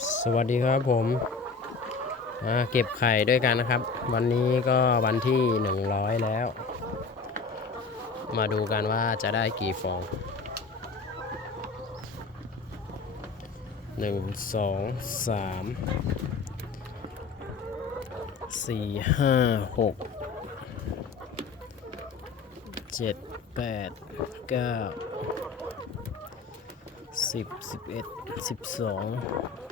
สวัสดีครับผมเก็บไข่ด้วยกันนะครับ วันนี้ก็วันที่ 100 แล้ว มาดูกันว่าจะได้กี่ฟอง 1 2 3 4 5 6 7 8 9 10 11 12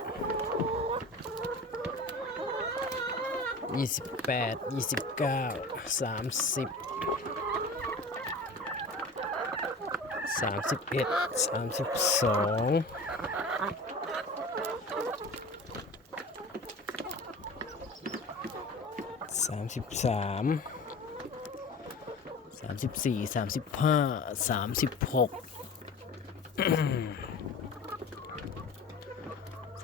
ยี่สิบแปดยี่สิบเก้าสามสิบสามสิบเอ็ดสามสิบสองสามสิบสามสามสิบสี่สามสิบห้าสามสิบหก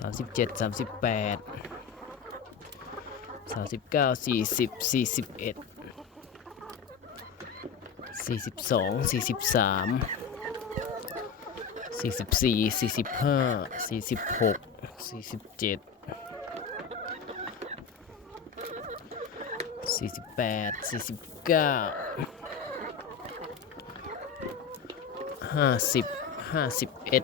ามสิบเจ็ดสามสิบแปดสามสิบเก้าสี่สิบสี่สิบเอ็ดสี่สิบสองสี่สิบสามสี่สิบสี่สี่สิบห้าสี่สิบหกสี่สิบเจ็ดสี่สิบแปดสี่สิบเก้าห้าสิบห้าสิบเอ็ด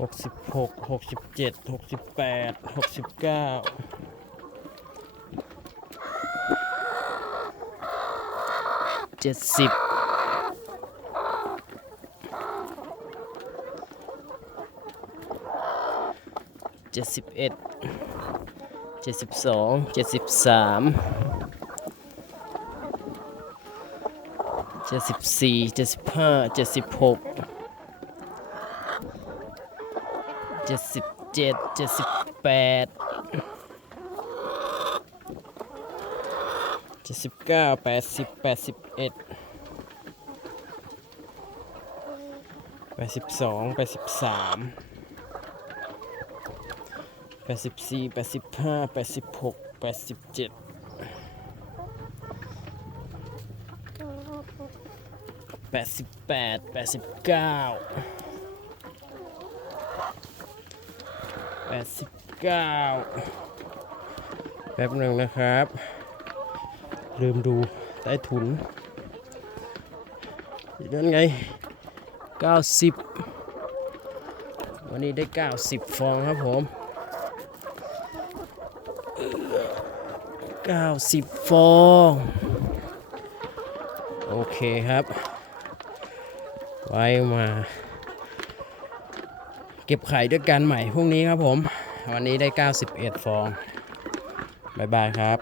หกสิบหกหกสิบเจ็ดหกสิบแปดหกสิบเก้าเจ็ดสิบเจ็ดสิบเอ็ดเจ็ดสิบสองเจ็ดสิบสามเจ็ดสิบสี่เจ็ดสิบห้าเจ็ดสิบหก เจ็ดสิบเจ็ดเจ็ดสิบแปดเจ็ดสิบเก้าแปดสิบแปดสิบเอ็ดแปดสิบสองแปดสิบสามแปดสิบสี่แปดสิบห้าแปดสิบหกแปดสิบเจ็ดแปดสิบแปดแปดสิบเก้า แปดสิบเก้าแป๊บหนึ่งนะครับ ลืมดูใต้ถุนนั่นไงเก้าสิบวันนี้ได้เก้าสิบฟองครับผมเก้าสิบฟอง โอเคครับ ไว้มา เก็บไข่ด้วยกันใหม่พรุ่งนี้ครับผม วันนี้ได้ 91 ฟอง บ๊ายบายครับ